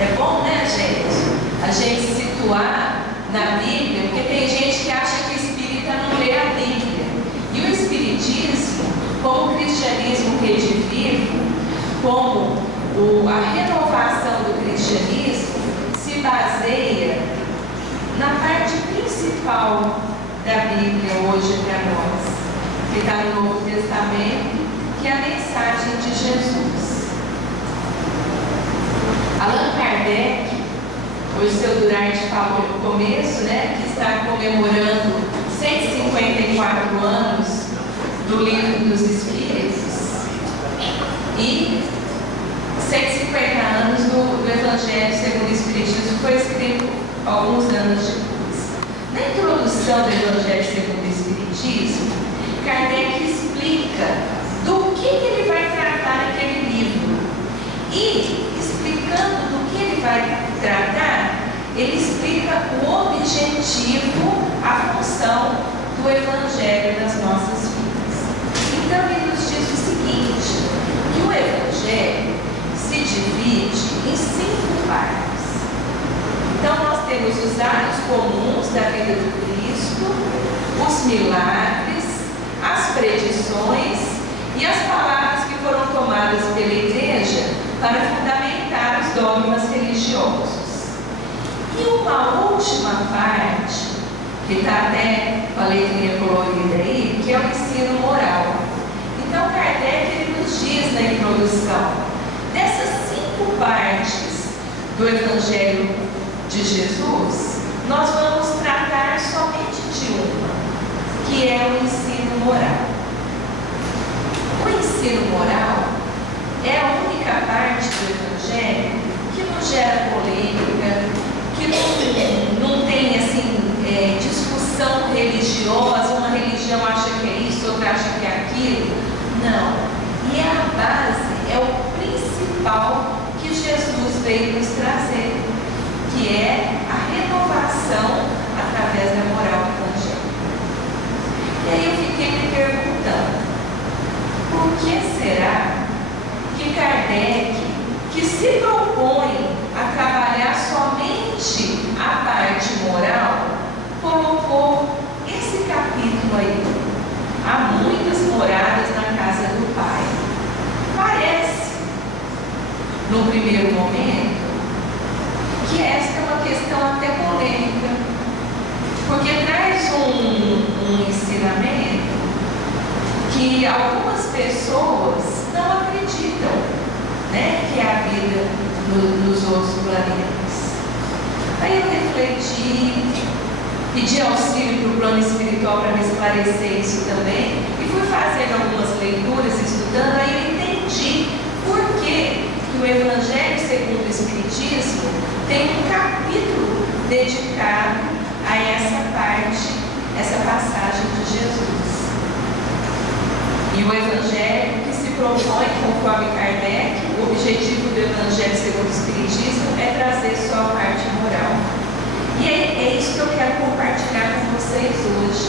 É bom, né, gente? A gente situar na Bíblia, porque tem gente que acha que espírita não lê a Bíblia. E o espiritismo, como o cristianismo redivivo, como a renovação do cristianismo, se baseia na parte principal da Bíblia hoje para nós, que está no Novo Testamento, que é a mensagem de Jesus. Allan Kardec, hoje o seu Durarte falou no começo, né, que está comemorando 154 anos do Livro dos Espíritos e 150 anos do Evangelho segundo o Espiritismo, foi escrito alguns anos depois. Na introdução do Evangelho segundo o Espiritismo, Kardec explica do que ele vai tratar naquele livro. E, explicando do que ele vai tratar, ele explica o objetivo, a função do Evangelho nas nossas vidas. Então, ele nos diz o seguinte, que o Evangelho se divide em 5 partes. Então, nós temos os atos comuns da vida do Cristo, os milagres, as predições e as palavras que foram tomadas pela Igreja para fundamentar os dogmas religiosos. E uma última parte, que está até com a letrinha colorida aí, que é o ensino moral. Então, Kardec ele nos diz na introdução, dessas 5 partes do Evangelho de Jesus, nós vamos tratar somente de uma, que é o ensino moral. O ensino moral é a única parte do Evangelho que não gera polêmica, que não tem assim, discussão religiosa, uma religião acha que é isso, outra acha que é aquilo. Não. E é a base, é o principal que Jesus veio nos trazer, que é a renovação através da moral evangélica. E aí eu fiquei me perguntando, por que será que Kardec, que se propõe a trabalhar somente a parte moral, colocou esse capítulo aí? Há muitas moradas na casa do Pai. Parece, no primeiro momento, que esta é uma questão até polêmica, porque traz um ensinamento que algumas pessoas não acreditam, né, que há vida nos outros planetas. Aí eu refleti, pedi auxílio para o plano espiritual para me esclarecer isso também, e fui fazendo algumas leituras, estudando, aí eu entendi por que o Evangelho segundo o Espiritismo tem um capítulo dedicado a essa parte, essa passagem de Jesus. E o Evangelho que se propõe, conforme Kardec, o objetivo do Evangelho segundo o Espiritismo é trazer só a parte moral. E é isso que eu quero compartilhar com vocês hoje,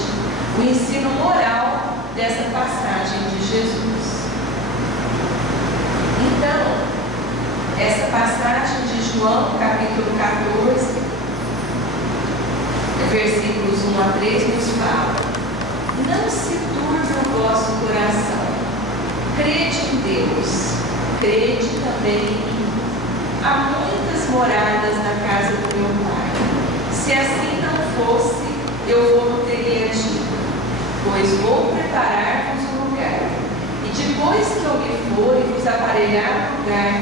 o ensino moral dessa passagem de Jesus. Então, essa passagem de João, capítulo 14, versículos 1 a 3, nos fala: não se turbe o vosso coração, crede em Deus, crede também em mim. Há muitas moradas na casa do meu Pai. Se assim não fosse, eu vou teria dito, pois vou preparar-vos um lugar. E depois que eu me for e vos aparelhar um lugar,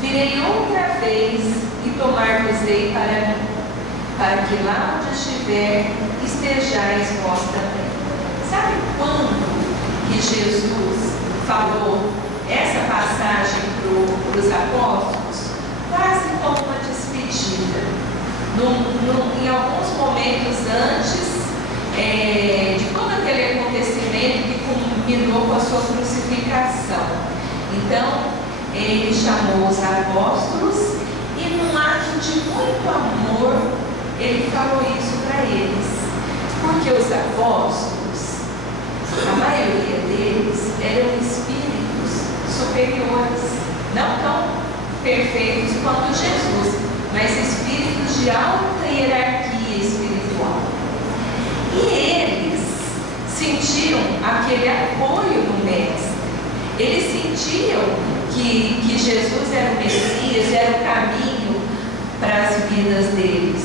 virei outra vez e tomar-vos-ei para mim, para que lá onde estiver, estejais vós também. Sabe quando que Jesus falou essa passagem para os apóstolos? Quase como uma despedida. Em alguns momentos antes de todo aquele acontecimento que culminou com a sua crucificação. Então, ele chamou os apóstolos e, num ato de muito amor, ele falou isso para eles. Porque os apóstolos, a maioria deles, eram espíritos superiores, não tão perfeitos quanto Jesus, mas espíritos de alta hierarquia espiritual. E eles sentiam aquele apoio do Mestre. Eles sentiam que Jesus era o Messias, era o caminho para as vidas deles.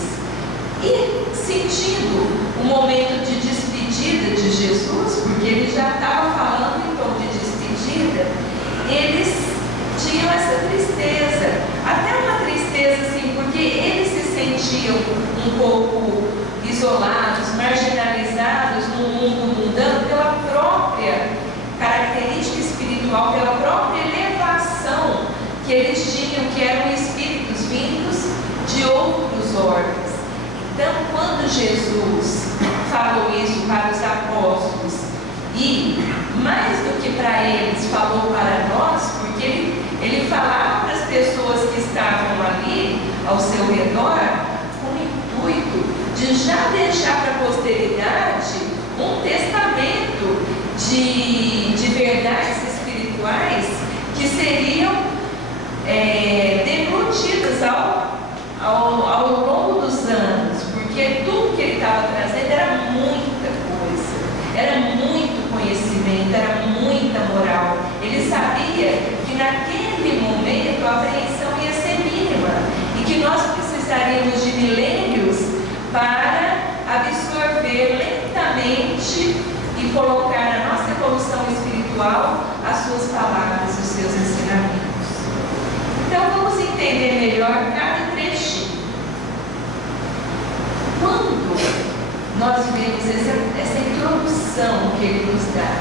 E sentindo o momento de despedida de Jesus, porque ele já estava falando em tom de despedida, eles tinham essa tristeza, até uma tristeza assim, porque eles se sentiam um pouco isolados, marginalizados no mundo mundano pela própria característica espiritual, pela própria elevação que eles tinham, que eram espíritos vindos de outros ordens. Então, quando Jesus falou isso para os apóstolos, e mais do que para eles, falou para nós, porque ele falava para as pessoas que estavam ali ao seu redor, com o intuito de já deixar para a posteridade um testamento de verdades espirituais que seriam deglutidas ao longo dos anos, porque tudo que ele estava trazendo era muita coisa, era muito conhecimento, era muita moral. Ele sabia que naquele momento a apreensão ia ser mínima e que nós precisaríamos de milênios para absorver lentamente e colocar na nossa evolução espiritual as suas palavras, os seus ensinamentos. Então vamos entender melhor cada trechinho. Quando nós vemos essa introdução que ele nos dá,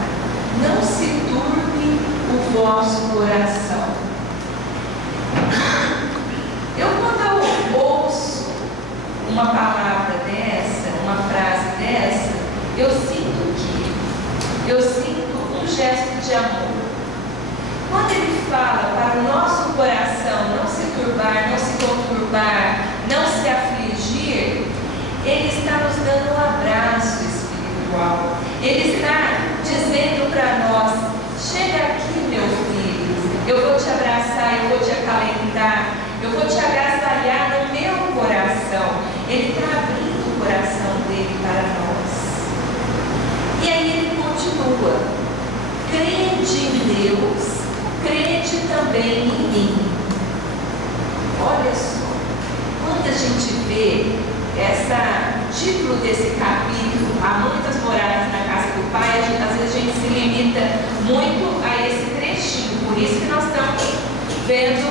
não se turbe o vosso coração. Eu, quando eu ouço uma palavra dessa, uma frase dessa, eu sinto um gesto de amor. Quando ele fala para o nosso coração não se turbar, não se conturbar, não se afligir, ele está nos dando um abraço espiritual. Ele está dizendo para nós: chega aqui, meu filho, eu vou te abraçar, eu vou te acalentar, eu vou te agasalhar no meu coração. Ele está abrindo o coração dele para nós. E aí ele continua: crede em Deus, crede também em mim. Olha só, quando a gente vê o título desse capítulo, há muitas moradas na casa do Pai, às vezes a gente se limita muito a esse trechinho, por isso que nós estamos vendo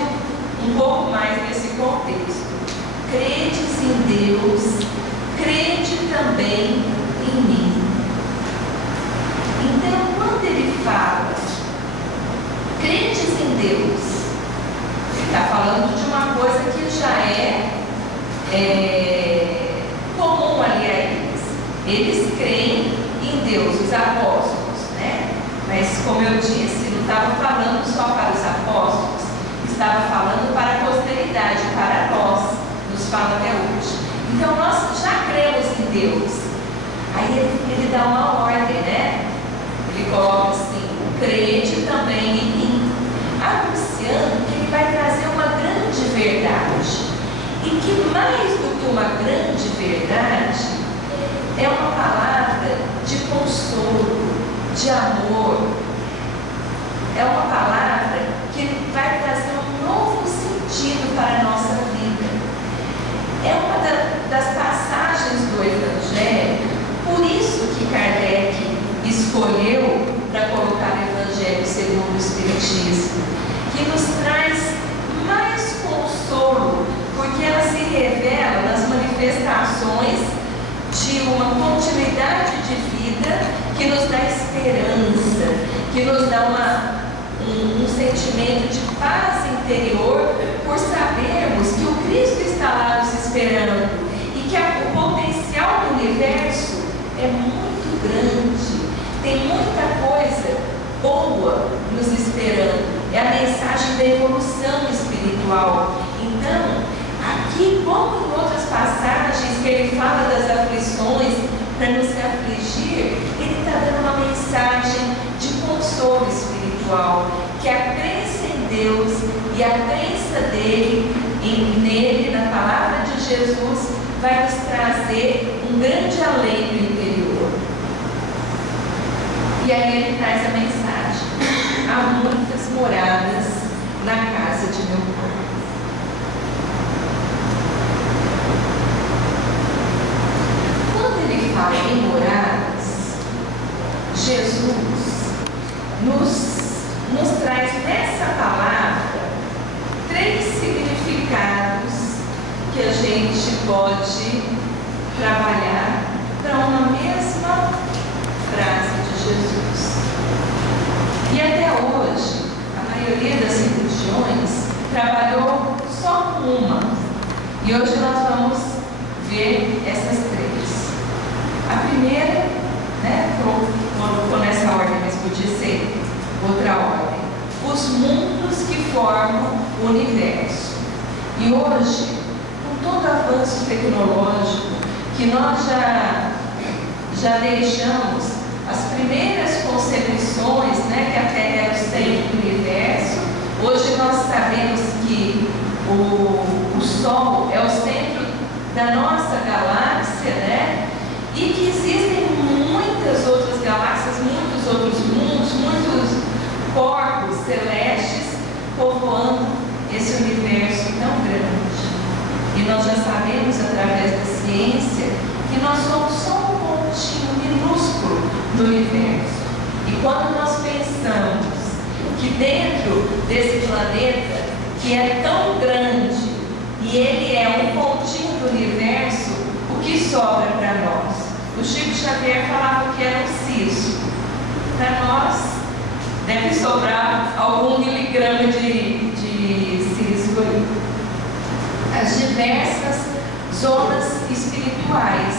um pouco mais desse contexto. Credes em Deus, crede também em mim. Então, quando ele fala credes em Deus, ele está falando de uma coisa que já é comum ali a eles. Eles creem em Deus, os apóstolos, né? Mas, como eu disse, não estava falando só para os apóstolos, estava falando para a posteridade, para nós, nos fala até hoje. Então, nós já cremos em Deus. Aí ele dá uma ordem, né? Ele coloca assim: crede também em mim, anunciando que ele vai trazer uma grande verdade. E que mais do que uma grande verdade, é uma palavra de consolo, de amor. É uma palavra que vai trazer um novo sentido para a nossa vida. É uma das passagens do Evangelho, por isso que Kardec escolheu para colocar o Evangelho segundo o Espiritismo, que nos traz mais consolo, porque ela se revela nas manifestações de uma continuidade de vida que nos dá esperança, que nos dá um sentimento de paz interior, por sabermos que o Cristo está lá nos esperando e que o potencial do universo é muito grande, tem muita coisa boa nos esperando. É a mensagem da evolução espiritual. Então, aqui, como em outras passagens que ele fala das aflições, para não se afligir, ele está dando uma mensagem de consolo espiritual, que a crença em Deus E a crença nele, na palavra de Jesus, vai nos trazer um grande alento interior. E aí ele traz a mensagem: há muitas moradas na casa de meu Pai. Quando ele fala em moradas, Jesus nos traz nessa palavra 3 significados que a gente pode trabalhar para uma mesma frase de Jesus. E até hoje, a maioria das religiões trabalhou só com uma. E hoje nós vamos ver essas 3. A primeira, colocou nessa ordem, mas podia ser outra ordem: os mundos que formam o universo. E hoje, com todo o avanço tecnológico, que nós já deixamos as primeiras concepções, que a Terra era o centro do universo. Hoje nós sabemos que o Sol é o centro da nossa galáxia, e que existem muitas outras galáxias, muitos outros mundos, muitos corpos celestes povoando esse universo tão grande. E nós já sabemos, através da ciência, que nós somos só um pontinho minúsculo do universo. E quando nós pensamos que dentro desse planeta, que é tão grande, e ele é um pontinho do universo, o que sobra para nós? O Chico Xavier falava que era um siso. Para nós, deve sobrar algum miligrama de siso aí. As diversas zonas espirituais,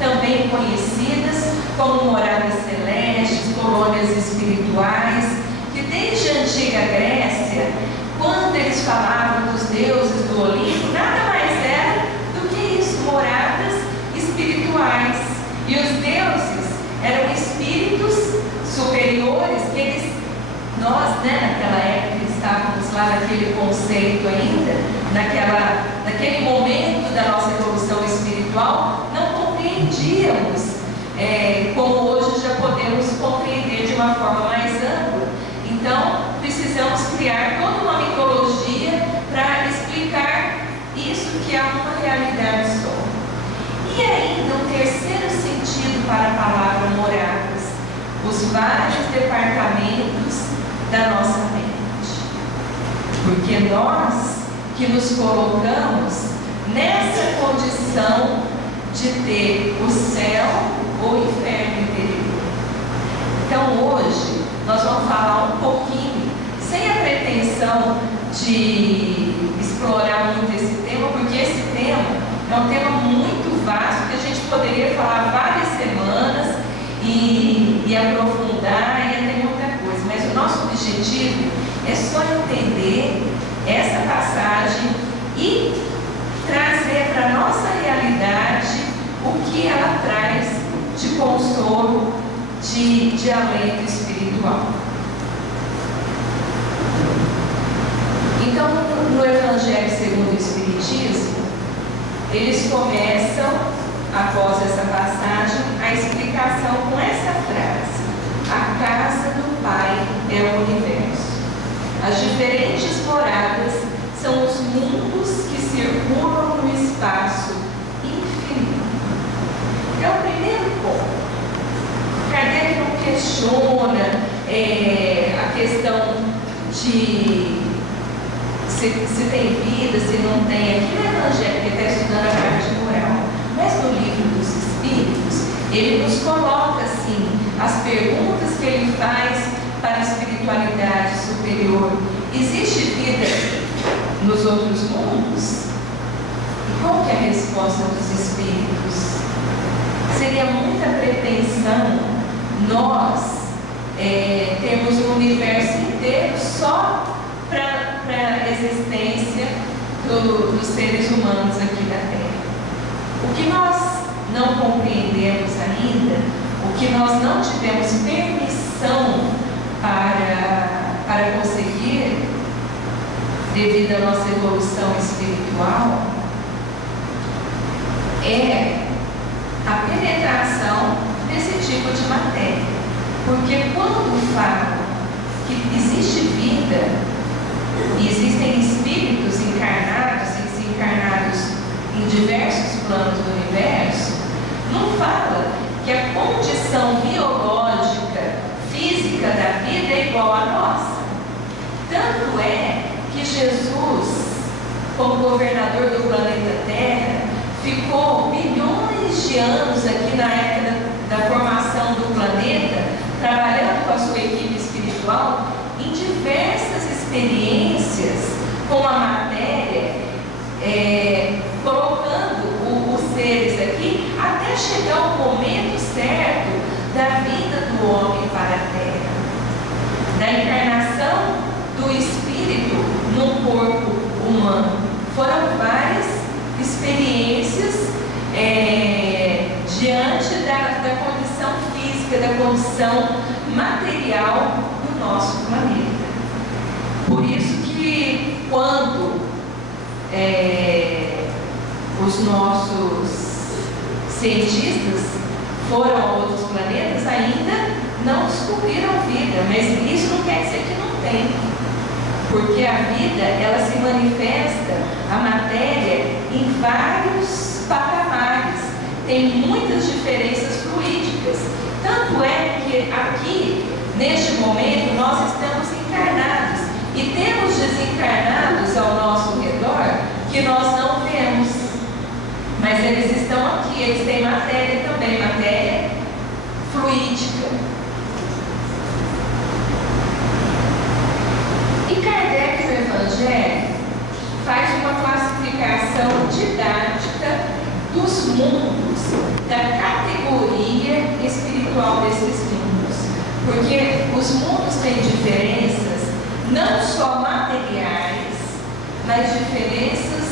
também conhecidas como moradas celestes, colônias espirituais, que desde a antiga Grécia, quando eles falavam dos deuses do Olimpo, nada mais era do que isso, moradas espirituais. E os deuses eram espíritos superiores que nós, naquela época, estávamos lá naquele conceito ainda, naquele momento da nossa evolução espiritual, não compreendíamos como hoje já podemos compreender de uma forma mais ampla. Então, precisamos criar toda uma mitologia para explicar isso que é uma realidade só. E ainda o terceiro sentido para a palavra moradas: os vários departamentos da nossa mente. Porque nós que nos colocamos nessa condição de ter o céu ou o inferno interior. Então hoje nós vamos falar um pouquinho, sem a pretensão de explorar muito esse tema, porque esse tema é um tema muito vasto que a gente poderia falar várias semanas e aprofundar e até muita coisa. Mas o nosso objetivo é só entender essa passagem e trazer para a nossa realidade o que ela traz de consolo, de alento espiritual. Então, no Evangelho segundo o Espiritismo, eles começam, após essa passagem, a explicação com essa frase: a casa do Pai é o universo. As diferentes moradas são os mundos que circulam no espaço infinito. É o primeiro ponto. Kardec não questiona a questão de se tem vida, se não tem. Aqui no Evangelho, que está estudando a parte moral, mas no Livro dos Espíritos, ele nos coloca assim as perguntas que ele faz para a espiritualidade superior. Existe vida nos outros mundos? E qual que é a resposta dos espíritos? Seria muita pretensão nós termos um universo inteiro só para a existência dos seres humanos aqui na Terra. O que nós não compreendemos ainda, o que nós não tivemos permissão para conseguir, devido à nossa evolução espiritual, é a penetração desse tipo de matéria. Porque quando falam que existe vida e existem espíritos encarnados e desencarnados em diversos planos do universo, não fala que a condição biológica, física da vida é igual à nossa. Tanto é que Jesus, como governador do planeta Terra, ficou bilhões de anos aqui na época da formação do planeta, trabalhando com a sua equipe espiritual em diversas experiências com a matéria, colocando os seres aqui até chegar o momento certo da vida do homem para a Terra, da encarnação do espírito no corpo humano. Foram várias experiências diante da condição física, da condição material do nosso planeta. Por isso que quando os nossos cientistas foram a outros planetas, ainda não descobriram vida, mas isso não quer dizer que não tem, porque a vida, ela se manifesta, a matéria, em vários patamares, tem muitas diferenças fluídicas. Tanto é que aqui, neste momento, nós estamos encarnados e temos desencarnados ao nosso redor que nós não vemos, mas eles estão aqui, eles têm matéria também, matéria fluídica. E Kardec, no Evangelho, faz uma classificação didática dos mundos, da categoria espiritual desses mundos, porque os mundos têm diferenças não só materiais, mas diferenças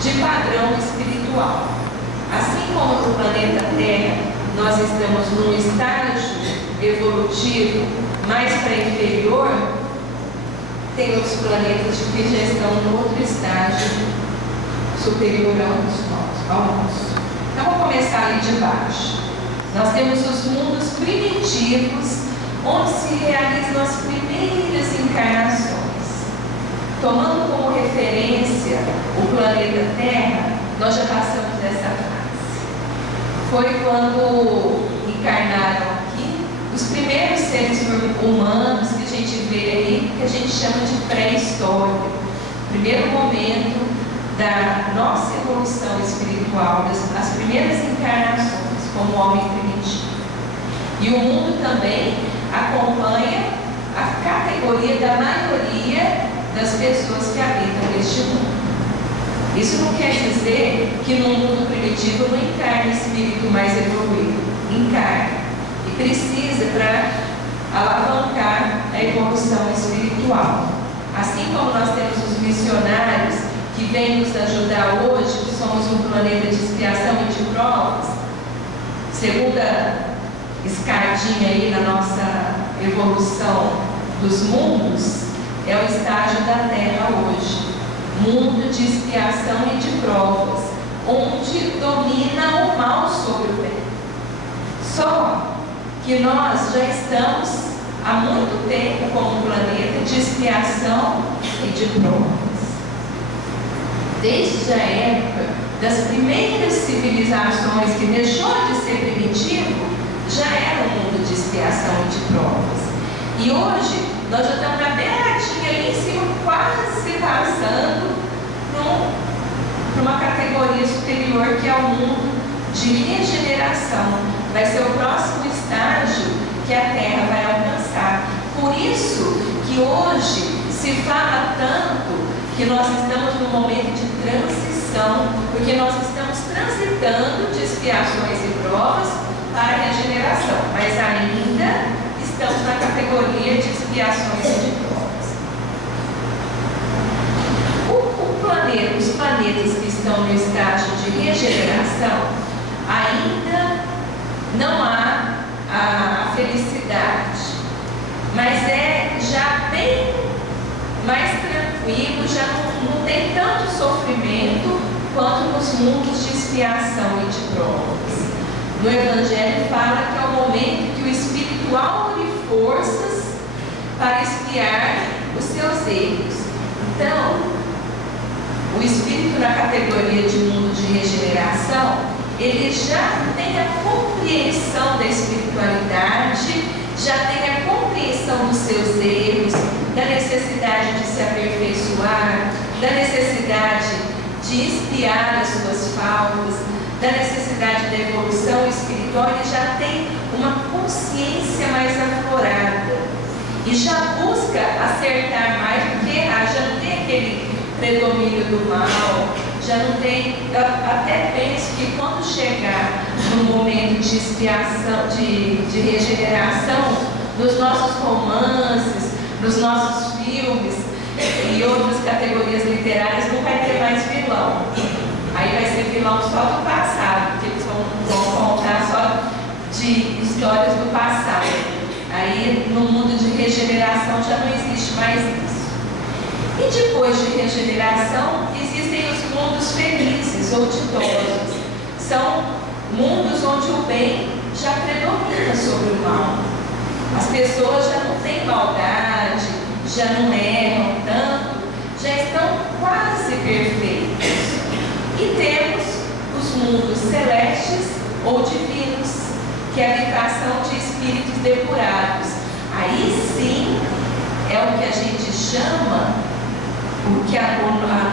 de padrão espiritual. Assim como no planeta Terra nós estamos num estágio evolutivo mais para inferior, tem outros planetas que já estão no outro estágio superior ao nosso. Então vou começar ali de baixo. Nós temos os mundos primitivos, onde se realizam as primeiras encarnações. Tomando como referência o planeta Terra, nós já passamos dessa fase. Foi quando encarnaram aqui os primeiros seres humanos que a gente vê aí, que a gente chama de pré-história. Primeiro momento da nossa evolução espiritual, das primeiras encarnações como homem primitivo. E o mundo também acompanha a categoria da maioria das pessoas que habitam neste mundo. Isso não quer dizer que no mundo primitivo não encarne espírito mais evoluído. Encarna. E precisa para alavancar a evolução espiritual. Assim como nós temos os missionários que vêm nos ajudar hoje, que somos um planeta de expiação e de provas, segunda escadinha aí na nossa evolução dos mundos, é o estágio da Terra hoje, mundo de expiação e de provas, onde domina o mal sobre o bem. Só que nós já estamos há muito tempo como um planeta de expiação e de provas. Desde a época das primeiras civilizações que deixou de ser primitivo, já era um mundo de expiação e de provas. E hoje nós já estamos na beiradinha ali em cima, quase se passando para uma categoria superior, que é o mundo de regeneração. Vai ser o próximo estágio que a Terra vai alcançar. Por isso que hoje se fala tanto que nós estamos num momento de transição, porque nós estamos transitando de expiações e provas para a regeneração, mas ainda estamos na categoria de expiações e de provas. Os planetas que estão no estágio de regeneração, ainda não há a felicidade, mas é já bem mais tranquilo. tranquilo, já não tem tanto sofrimento quanto nos mundos de expiação e de provas. No Evangelho fala que é o momento que o Espírito aure forças para expiar os seus erros. Então, o Espírito na categoria de mundo de regeneração, ele já tem a compreensão da espiritualidade, já tem a compreensão dos seus erros, da necessidade de se aperfeiçoar, da necessidade de expiar as suas faltas, da necessidade da evolução espiritual. Ele já tem uma consciência mais aflorada e já busca acertar mais do que errar, já não tem aquele predomínio do mal, já não tem. Eu até penso que quando chegar no momento de expiação, de regeneração, nos nossos romances, nos nossos filmes e outras categorias literárias, não vai ter mais vilão. Aí vai ser vilão só do passado, porque eles vão contar só de histórias do passado. Aí no mundo de regeneração já não existe mais isso. E depois de regeneração, existem os mundos felizes ou ditosos. São mundos onde o bem já predomina sobre o mal. As pessoas já não têm maldade, já não erram tanto, já estão quase perfeitos. E temos os mundos celestes ou divinos, que é a habitação de espíritos depurados. Aí sim é o que a gente chama, o que a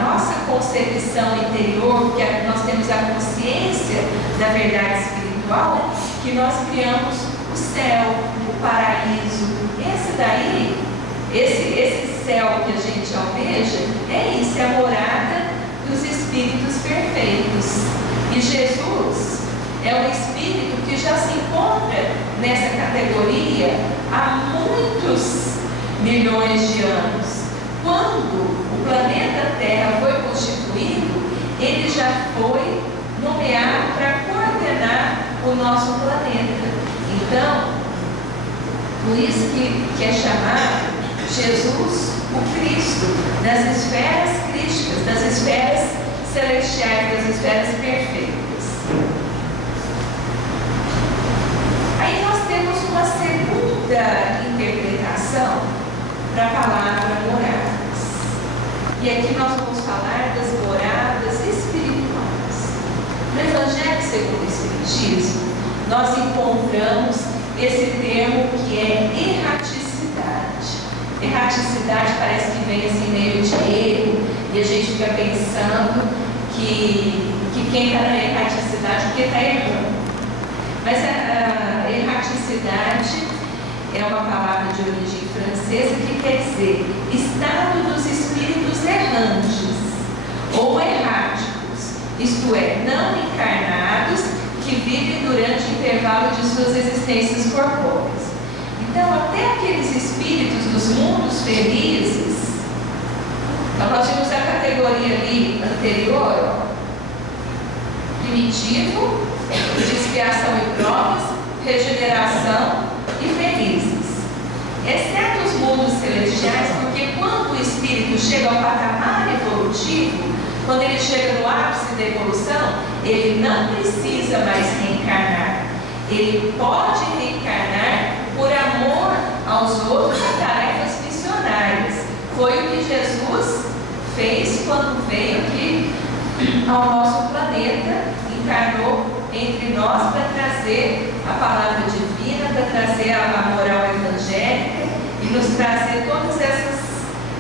nossa concepção interior, que nós temos a consciência da verdade espiritual, que nós criamos o céu, o paraíso. Esse daí, esse céu que a gente almeja, é isso, é a morada dos espíritos perfeitos. E Jesus é um espírito que já se encontra nessa categoria há muitos milhões de anos. Quando o planeta Terra foi constituído, ele já foi nomeado para coordenar o nosso planeta. Então, por isso que é chamado Jesus o Cristo, das esferas crísticas, das esferas celestiais, das esferas perfeitas. Aí nós temos uma segunda interpretação para a palavra moradas. E aqui nós vamos falar das moradas espirituais. No Evangelho segundo o Espiritismo, nós encontramos esse termo que é erraticidade. Erraticidade parece que vem assim meio de erro, e a gente fica pensando que quem está na erraticidade, porque está errando. Mas a erraticidade é uma palavra de origem francesa que quer dizer estado dos espíritos errantes ou erráticos, isto é, não encarnados, que vivem durante o intervalo de suas existências corpóreas. Então, até aqueles espíritos dos mundos felizes, então nós tínhamos a categoria ali anterior, ó, primitivo, de expiação e provas, regeneração e felizes. Exceto os mundos celestiais, porque quando o espírito chega ao patamar evolutivo, quando ele chega no ápice da evolução, ele não precisa mais reencarnar. Ele pode reencarnar por amor aos outros e tarefas missionárias. Foi o que Jesus fez quando veio aqui ao nosso planeta, encarnou entre nós para trazer a palavra divina, para trazer a moral evangélica e nos trazer todos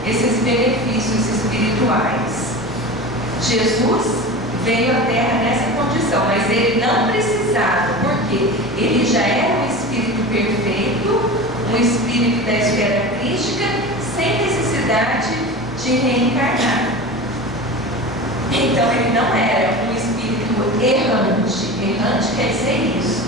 esses benefícios espirituais. Jesus veio à Terra nessa condição, mas ele não precisava, porque ele já era um espírito perfeito, um espírito da esfera crística, sem necessidade de reencarnar. Então ele não era um espírito errante. Errante quer dizer isso,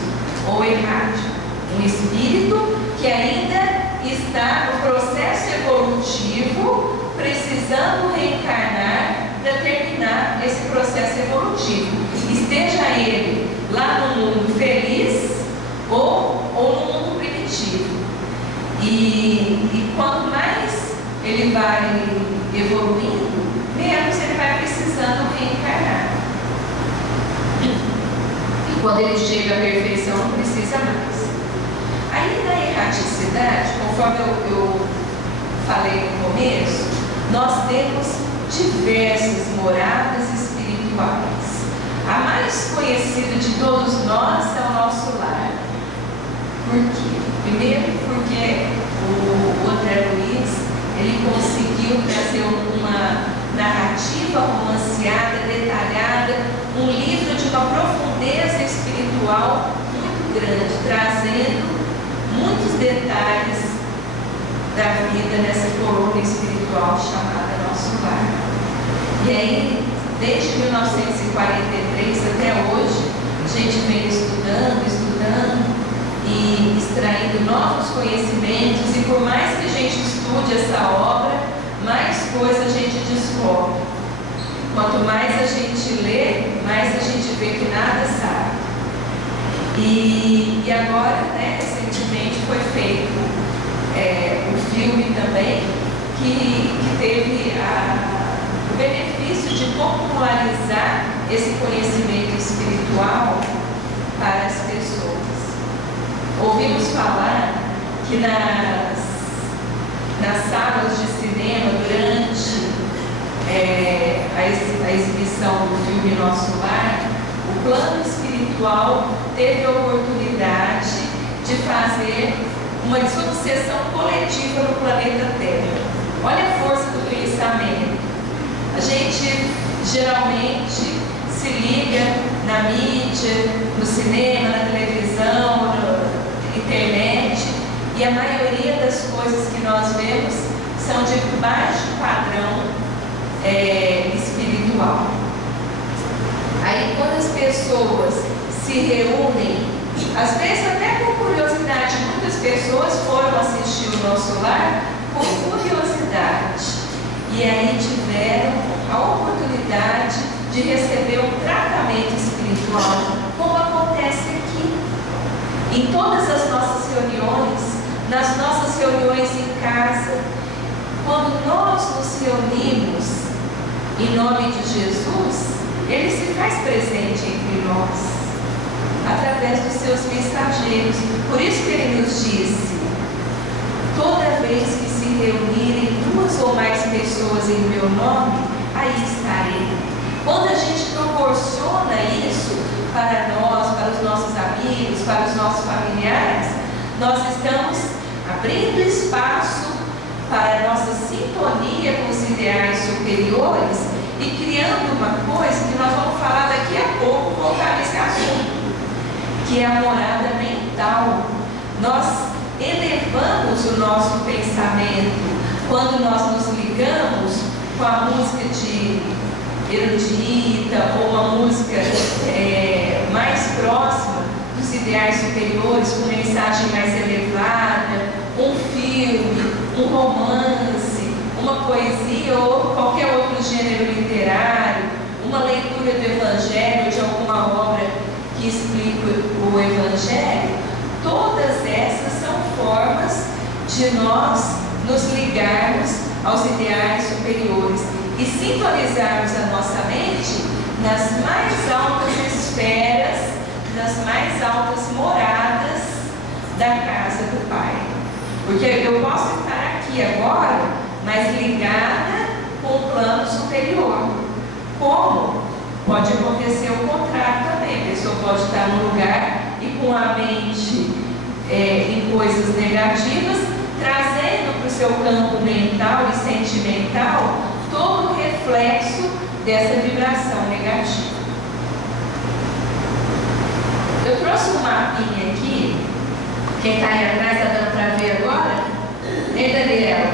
ou errático. Um espírito que ainda está no processo evolutivo, precisando reencarnar para terminar esse processo evolutivo. Esteja ele lá no mundo feliz ou no mundo primitivo. E quanto mais ele vai evoluindo, menos ele vai precisando reencarnar. E quando ele chega à perfeição, não precisa mais. Aí na erraticidade, conforme eu falei no começo, nós temos diversas moradas espirituais. A mais conhecida de todos nós é o nosso lar. Por quê? Primeiro porque o André Luiz, ele conseguiu trazer uma narrativa romanceada, detalhada, um livro de uma profundeza espiritual muito grande, trazendo muitos detalhes da vida nessa colônia espiritual chamada Nosso Lar. E aí, desde 1943 até hoje, a gente vem estudando e extraindo novos conhecimentos, e por mais que a gente estude essa obra, mais coisa a gente descobre. Quanto mais a gente lê, mais a gente vê que nada sabe. E agora, né, recentemente foi feito um filme também que teve o benefício de popularizar esse conhecimento espiritual para as pessoas. Ouvimos falar que nas salas de cinema, durante a exibição do filme Nosso Lar, o plano espiritual teve a oportunidade de fazer uma sucessão coletiva no planeta Terra. Olha a força do pensamento. A gente geralmente se liga na mídia, no cinema, na televisão, na internet, e a maioria das coisas que nós vemos são de baixo padrão espiritual. Aí quando as pessoas se reúnem, às vezes até com curiosidade, muitas pessoas foram assistir o Nosso Lar com curiosidade, e aí tiveram a oportunidade de receber um tratamento espiritual, como acontece aqui. Em todas as nossas reuniões, nas nossas reuniões em casa, quando nós nos reunimos em nome de Jesus, Ele se faz presente entre nós, através dos seus mensageiros. Por isso que Ele nos disse: toda vez que se reunirem 2 ou mais pessoas em meu nome, aí estarei. Quando a gente proporciona isso para nós, para os nossos amigos, para os nossos familiares, nós estamos abrindo espaço para a nossa sintonia com os ideais superiores e criando uma coisa que nós vamos falar daqui a pouco, voltar nesse assunto, que é a morada mental. Nós elevamos o nosso pensamento quando nós nos ligamos com a música de erudita ou uma música mais próxima dos ideais superiores, com mensagem mais elevada, um filme, um romance, uma poesia ou qualquer outro gênero literário, uma leitura do Evangelho, de alguma obra que explica o Evangelho. Todas essas são formas de nós nos ligarmos aos ideais superiores e sintonizarmos a nossa mente nas mais altas esferas, nas mais altas moradas da casa do Pai. Porque eu posso estar aqui agora, mas ligada com o plano superior. Como? Pode acontecer o contrário também. A pessoa pode estar num lugar e com a mente em coisas negativas, trazendo para o seu campo mental e sentimental todo o reflexo dessa vibração negativa. Eu trouxe um mapinha aqui. Quem está aí atrás está dando para ver agora? Hein, Daniela?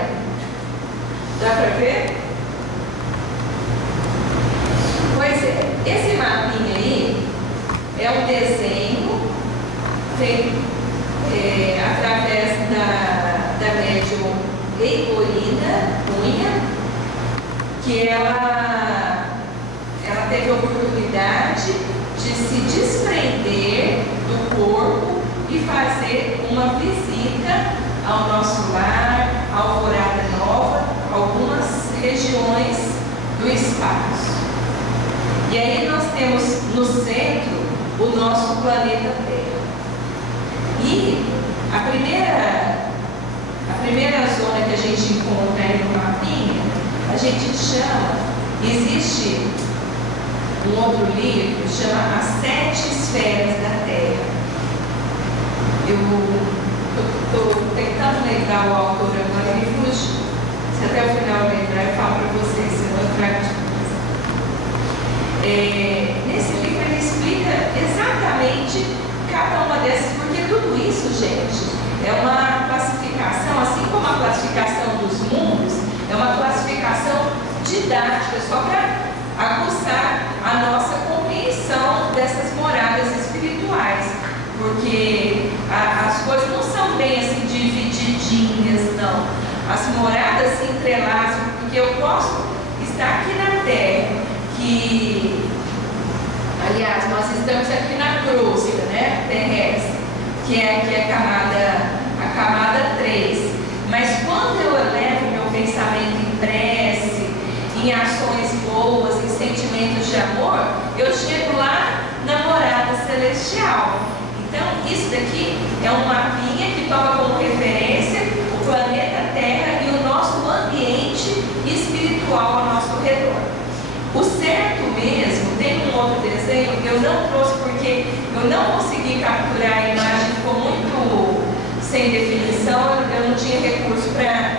Dá para ver? Pois é, esse mapinha aí é um desenho feito através da médium Eiborina Cunha, que ela teve a oportunidade de se desprender do corpo e fazer uma visita ao Nosso Lar, à Alvorada Nova, algumas regiões espaço. E aí nós temos no centro o nosso planeta Terra. E a primeira zona que a gente encontra aí no mapinha, a gente chama, existe um outro livro que chama As 7 Esferas da Terra. Eu estou tentando lembrar o autor agora, ele fugiu. Se até o final eu lembrar, eu falo para vocês, se eu não trago. Nesse livro ele explica exatamente cada uma dessas, porque tudo isso, gente, é uma classificação, assim como a classificação dos mundos, é uma classificação didática, só para aguçar a nossa compreensão dessas moradas espirituais, porque as coisas não são bem assim divididinhas, não. As moradas se entrelaçam, porque eu posso estar aqui na Terra, que, aliás, nós estamos aqui na crosta, né, terrestre, que é a camada 3. Mas quando eu elevo meu pensamento em prece, em ações boas, em sentimentos de amor, eu chego lá na morada celestial. Então, isso daqui é um mapinha que toma como referência o planeta Terra e o nosso ambiente espiritual ao nosso redor. O certo mesmo, tem um outro desenho que eu não trouxe porque eu não consegui capturar a imagem, ficou muito sem definição, eu não tinha recurso para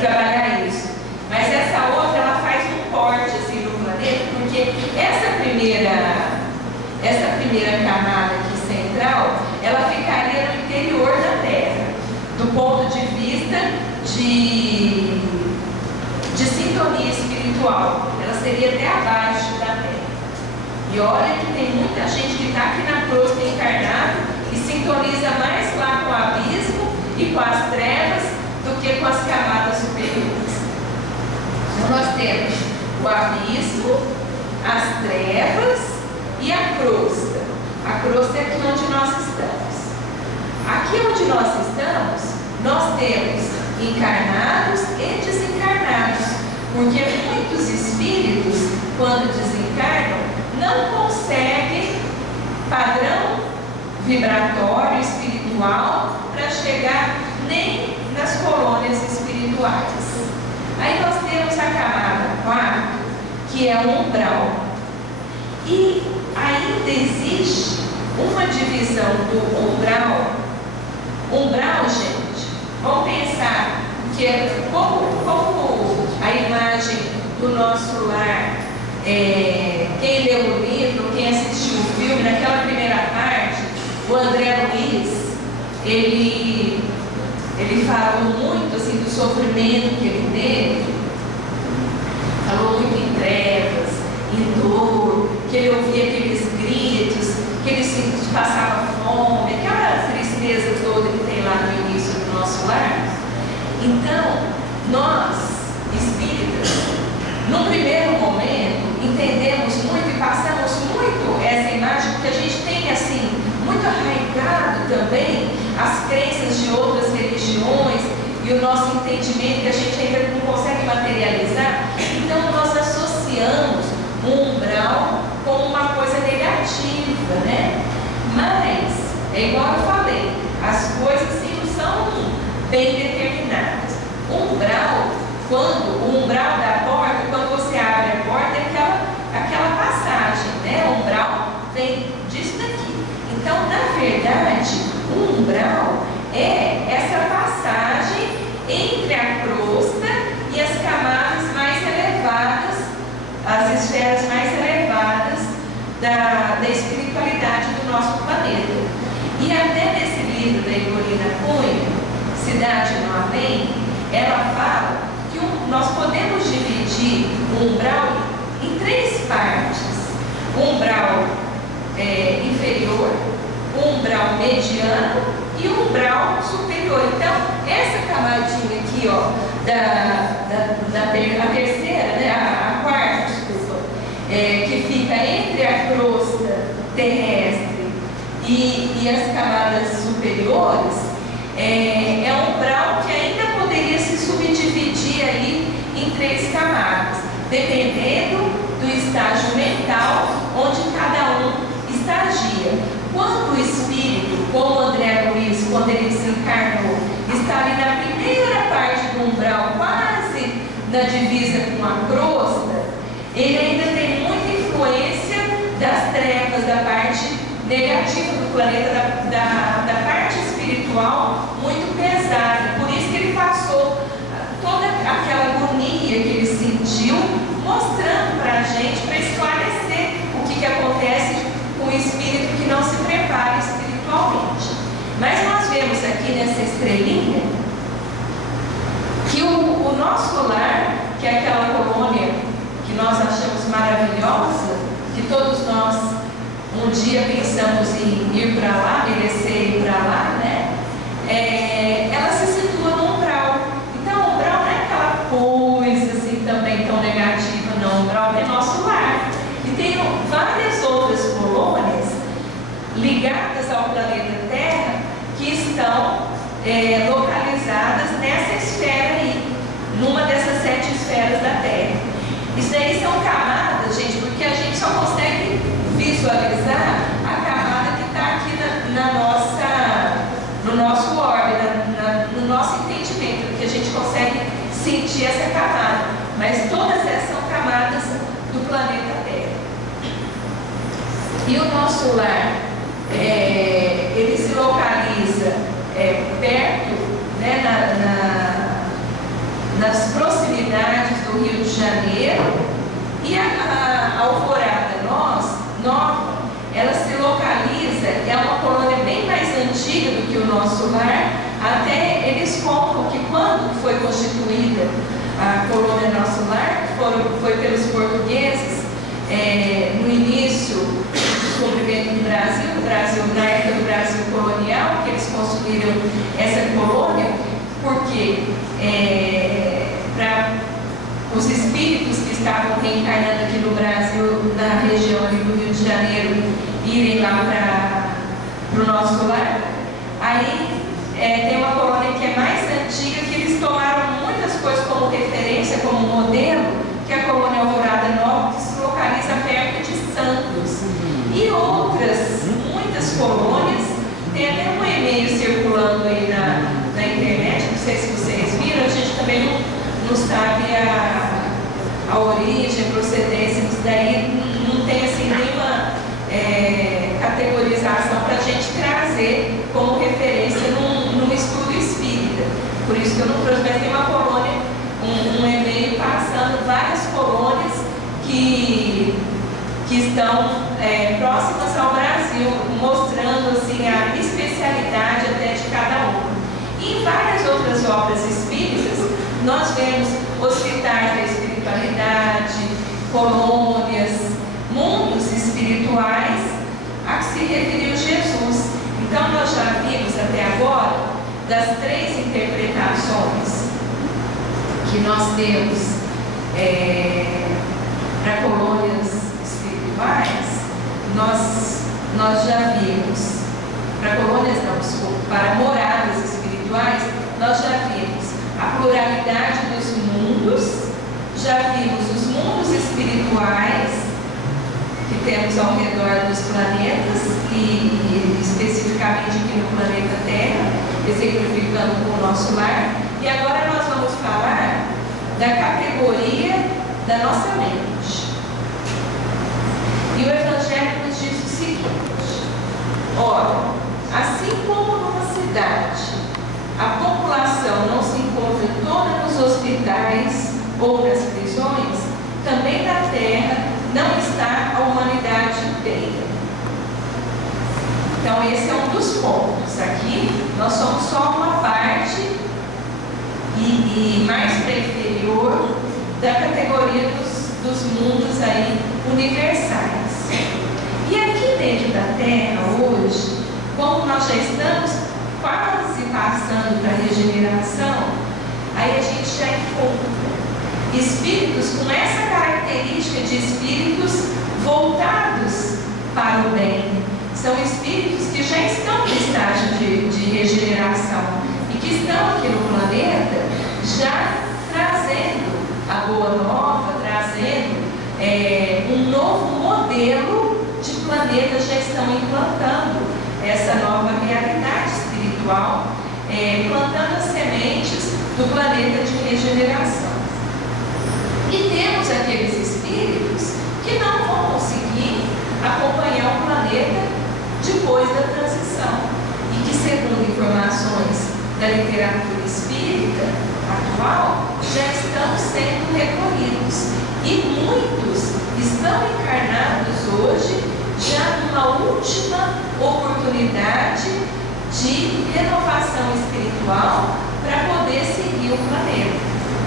trabalhar isso. Mas essa outra, ela faz um corte assim no planeta, porque essa primeira camada aqui central, ela ficaria no interior da Terra, do ponto de vista de sintonia espiritual. Ela seria até abaixo da Terra. E olha que tem muita gente que está aqui na crosta encarnado e sintoniza mais lá com o abismo e com as trevas do que com as camadas superiores. Então nós temos o abismo, as trevas e a crosta. A crosta é aqui onde nós estamos. Aqui onde nós estamos, nós temos encarnados e desencarnados, porque muitos espíritos, quando desencarnam, não conseguem padrão vibratório espiritual para chegar nem nas colônias espirituais. Aí nós temos a camada 4, que é o umbral. E ainda existe uma divisão do umbral. Umbral, gente, vamos pensar que é como a imagem do nosso lar, quem leu o livro, quem assistiu o filme, naquela primeira parte, o André Luiz, ele falou muito assim, do sofrimento que ele teve, falou muito em trevas, em dor, que ele ouvia aqueles gritos, que ele passava fome, aquela tristeza toda que tem lá no início do nosso lar. Então, nós, espíritas, num primeiro momento, entendemos muito e passamos muito essa imagem, porque a gente tem assim, muito arraigado também as crenças de outras religiões e o nosso entendimento que a gente ainda não consegue materializar. Então nós associamos o umbral como uma coisa negativa, né? Mas, é igual eu falei, as coisas sim não são bem determinadas. O umbral da porta, quando você abre a porta, é aquela passagem, né? O umbral vem disso daqui. Então, na verdade, o umbral é essa passagem entre a crosta e as camadas mais elevadas, as esferas mais elevadas da espiritualidade do nosso planeta. E até nesse livro da Ecolina Cunha, Cidade no Além, ela fala que nós podemos dividir o umbral em 3 partes: o umbral inferior, o umbral mediano e o umbral superior. Então, essa camadinha aqui, ó, a terceira, né, a quarta, desculpa, que fica entre a crosta terrestre e as camadas superiores, é um umbral que ainda poderia se subdividir ali em 3 camadas, dependendo na divisa com a crosta, ele ainda tem muita influência das trevas, da parte negativa do planeta, da parte espiritual muito pesada. Por isso que ele passou toda aquela agonia que ele sentiu, mostrando para a gente, para esclarecer o que acontece com o espírito que não se prepara espiritualmente. Mas nós vemos aqui nessa estrelinha que o nosso lar, que é aquela colônia que nós achamos maravilhosa, que todos nós um dia pensamos em ir para lá, merecer ir para lá, né? Ela se situa no umbral. Então, o umbral não é aquela coisa assim também tão negativa, não. O umbral é nosso lar. E tem várias outras colônias ligadas ao planeta Terra que estão localizadas nessa esfera aí, numa dessas 7 esferas da Terra. Isso daí são camadas, gente, porque a gente só consegue visualizar a camada que está aqui no nosso orbe, no nosso entendimento, porque a gente consegue sentir essa camada, mas todas essas são camadas do planeta Terra. E o nosso lar, ele se localiza perto, né, nas proximidades do Rio de Janeiro, e a Alvorada Nova, ela se localiza, é uma colônia bem mais antiga do que o nosso lar. Até eles contam que quando foi constituída a colônia Nosso Lar, foi pelos portugueses, no início do descobrimento do Brasil, na época do Brasil colonial, que eles construíram essa colônia, porque para os espíritos que estavam reencarnando aqui no Brasil, na região ali do Rio de Janeiro, irem lá para o nosso lar. Aí tem uma colônia que é mais antiga, que eles tomaram muitas coisas como referência, como modelo, que é a colônia Alvorada Nova, que se localiza perto de Santos. E outras, muitas colônias, tem até um e-mail circulando aí na internet, não sei se vocês viram, a gente também não sabe a origem, a procedência, isso daí não tem assim nenhuma categorização para a gente trazer como referência num estudo espírita. Por isso que eu não trouxe, mas tem uma colônia, um e-mail passando várias colônias que estão próximas ao Brasil, mostrando assim a especialidade até de cada uma. E em várias outras obras espíritas, nós vemos hospitais da espiritualidade, colônias, mundos espirituais a que se referiu Jesus. Então nós já vimos até agora das 3 interpretações que nós temos para colônias espirituais. Nós já vimos para colônias, não, desculpa, para moradas espirituais, nós já vimos a pluralidade dos mundos, já vimos os mundos espirituais que temos ao redor dos planetas, e especificamente aqui no planeta Terra, exemplificando com o nosso lar. E agora nós vamos falar da categoria da nossa mente. E o Evangelho nos diz o seguinte: ora, assim como numa cidade a população não se encontra toda nos hospitais ou nas prisões, também na Terra não está a humanidade inteira. Então esse é um dos pontos. Aqui nós somos só uma parte e mais inferior da categoria dos mundos aí universais. E aqui dentro da Terra hoje, como nós já estamos quase passando para a regeneração, aí a gente já encontra espíritos com essa característica de espíritos voltados para o bem. São espíritos que já estão no estágio de regeneração e que estão aqui no planeta já trazendo a boa nova, trazendo um novo modelo de planeta, já estão implantando essa nova realidade espiritual, plantando as sementes do planeta de regeneração. E temos aqueles espíritos que não vão conseguir acompanhar o planeta depois da transição. E que, segundo informações da literatura espírita atual, já estão sendo recolhidos. E muitos estão encarnados hoje já numa última oportunidade de renovação espiritual para poder seguir o planeta.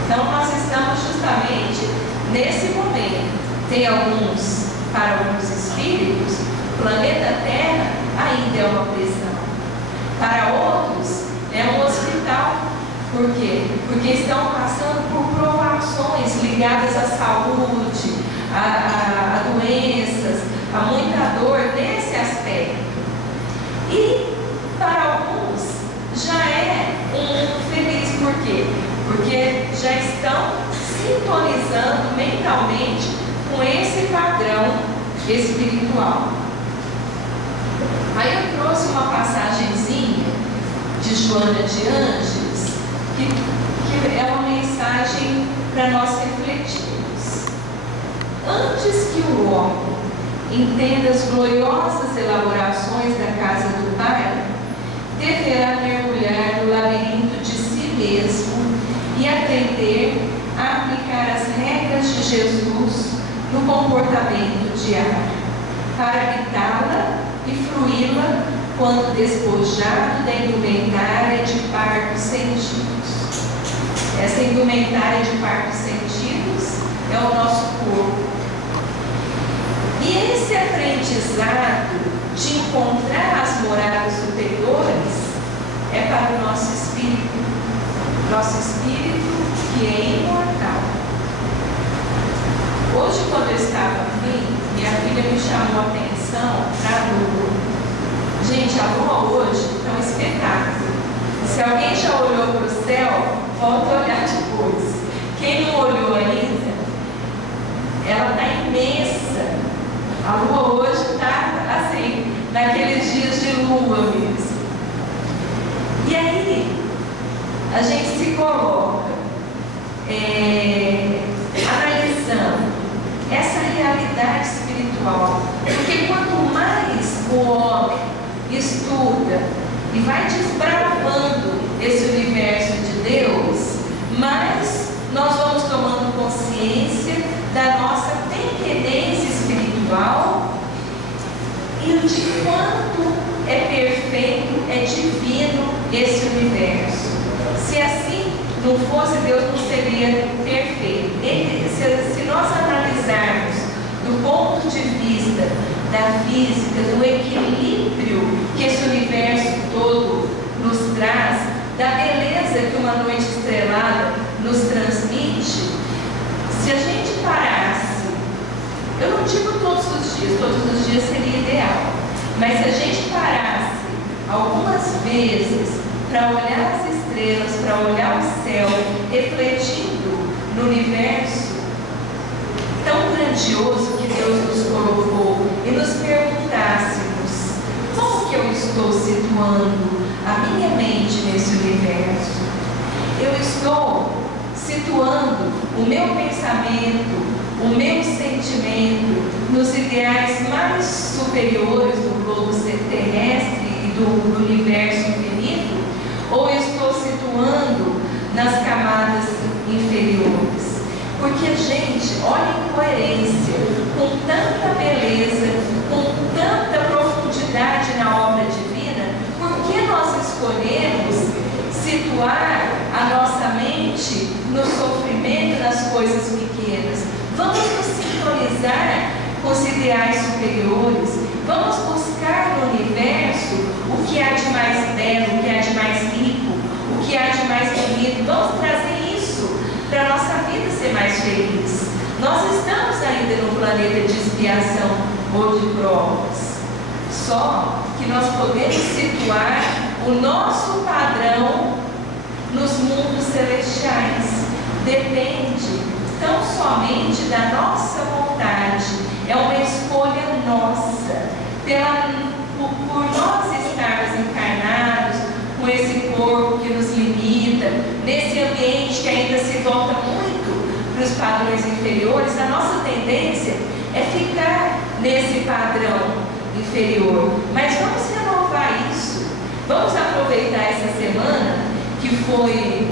Então nós estamos justamente nesse momento. Tem para alguns espíritos, o planeta Terra ainda é uma prisão. Para outros, é um hospital. Por quê? Porque estão passando por provações ligadas à saúde, a doenças, a muita dor nesse aspecto. E para alguns já é um feliz. Por quê? Porque já estão sintonizando mentalmente com esse padrão espiritual. Aí eu trouxe uma passagenzinha de Joana de Ângeles, que é uma mensagem para nós refletirmos. Antes que o homem entenda as gloriosas elaborações da casa do Pai, deverá mergulhar no labirinto de si mesmo e aprender a aplicar as regras de Jesus no comportamento diário, para habitá-la e fruí-la quando despojado da indumentária de partos sentidos. Essa indumentária de partos sentidos é o nosso corpo. E esse aprendizado de encontrar as moradas superiores é para o nosso espírito que é imortal. Hoje, quando eu estava vindo, minha filha me chamou a atenção para a lua. Gente, a lua hoje é um espetáculo. Se alguém já olhou para o céu, volta a olhar depois. Quem não olhou ainda, ela está imensa. A lua hoje está assim, naqueles dias de lua mesmo. E aí, a gente se coloca analisando essa realidade espiritual. Porque quanto mais o homem estuda e vai desbravando esse universo de Deus, mais nós vamos tomando consciência da nossa pequenez espiritual e de quanto é perfeito, é divino esse universo. Se assim não fosse, Deus não seria perfeito. Se nós analisarmos do ponto de vista da física, do equilíbrio que esse universo todo nos traz, da beleza que uma noite estrelada nos transmite, se a gente parasse, eu não digo todos os dias seria ideal, mas se a gente parasse algumas vezes para olhar as estrelas, para olhar o céu, refletindo no universo tão grandioso que Deus nos colocou, e nos perguntássemos: como que eu estou situando a minha mente nesse universo? Eu estou situando o meu pensamento, o meu sentimento nos ideais mais superiores do globo terrestre e do universo infinito? Ou eu estou situando nas camadas inferiores? Porque, gente, olha a incoerência, com tanta beleza, com tanta profundidade na obra divina, por que nós escolhemos situar a nossa mente no sofrimento, nas coisas pequenas? Vamos nos sintonizar com os ideais superiores, vamos buscar no universo o que há de mais belo, o que há de mais rico, o que há de mais bonito. Vamos trazer isso para a nossa vida ser mais feliz. Nós estamos ainda no planeta de expiação ou de provas, só que nós podemos situar o nosso padrão nos mundos celestiais. Depende tão somente da nossa vontade, é uma escolha nossa, por nós estarmos encarnados com esse corpo que nos limita, nesse ambiente que ainda se volta muito para os padrões inferiores, a nossa tendência é ficar nesse padrão inferior. Mas vamos renovar isso. Vamos aproveitar essa semana que foi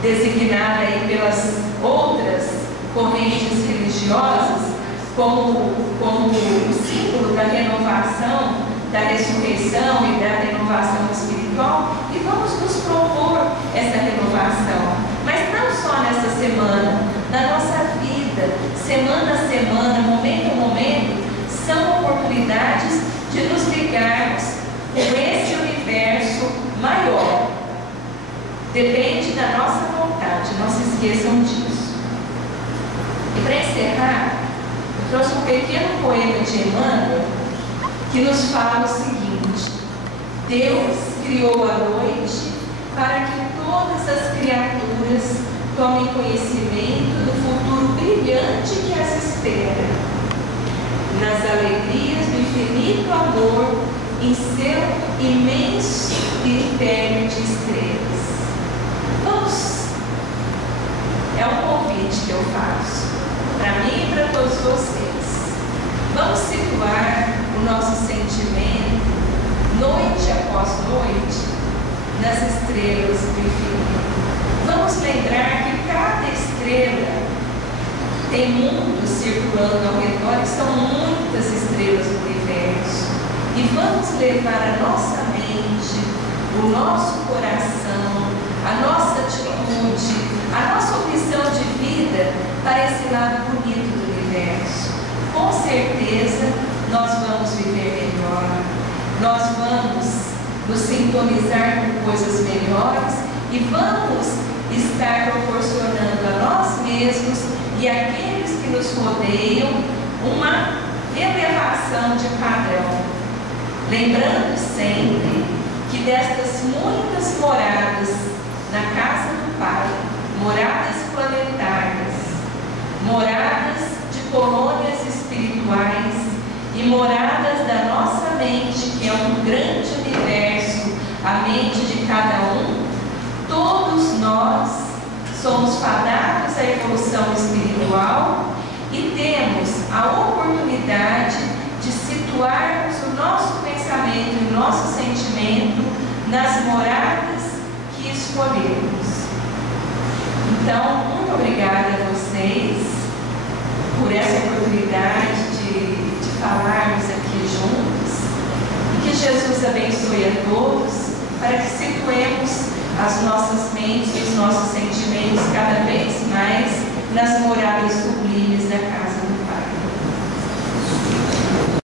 designada aí pelas outras correntes religiosas como o símbolo da renovação, da ressurreição e da renovação espiritual, e vamos nos propor essa renovação. Mas não só nessa semana, na nossa vida, semana a semana, momento a momento, são oportunidades de nos ligarmos com esse universo maior. Depende da nossa vontade, não se esqueçam disso. E para encerrar, eu trouxe um pequeno poema de Emmanuel que nos fala o seguinte: Deus criou a noite para que todas as criaturas tomem conhecimento do futuro brilhante que as espera, nas alegrias do infinito amor, em seu imenso império de estrelas. Vamos, é um convite que eu faço para mim e para todos vocês. Vamos situar o nosso sentimento, noite após noite, nas estrelas do infinito. Vamos lembrar que cada estrela tem mundos circulando ao redor, e são muitas estrelas do universo. E vamos levar a nossa mente, o nosso coração, a nossa atitude, a nossa opção de vida para esse lado bonito do universo. Com certeza nós vamos viver melhor, nós vamos nos sintonizar com coisas melhores e vamos estar proporcionando a nós mesmos e àqueles que nos rodeiam uma elevação de padrão. Lembrando sempre que destas muitas moradas na casa do Pai, moradas planetárias, moradas de colônias espirituais e moradas da nossa mente, que é um grande universo, a mente de cada um, todos nós somos fadados à evolução espiritual e temos a oportunidade de situarmos o nosso pensamento e o nosso sentimento nas moradas que escolhemos. Então, muito obrigada a vocês por essa oportunidade de falarmos aqui juntos, e que Jesus abençoe a todos para que situemos as nossas mentes e os nossos sentimentos cada vez mais nas moradas sublimes da casa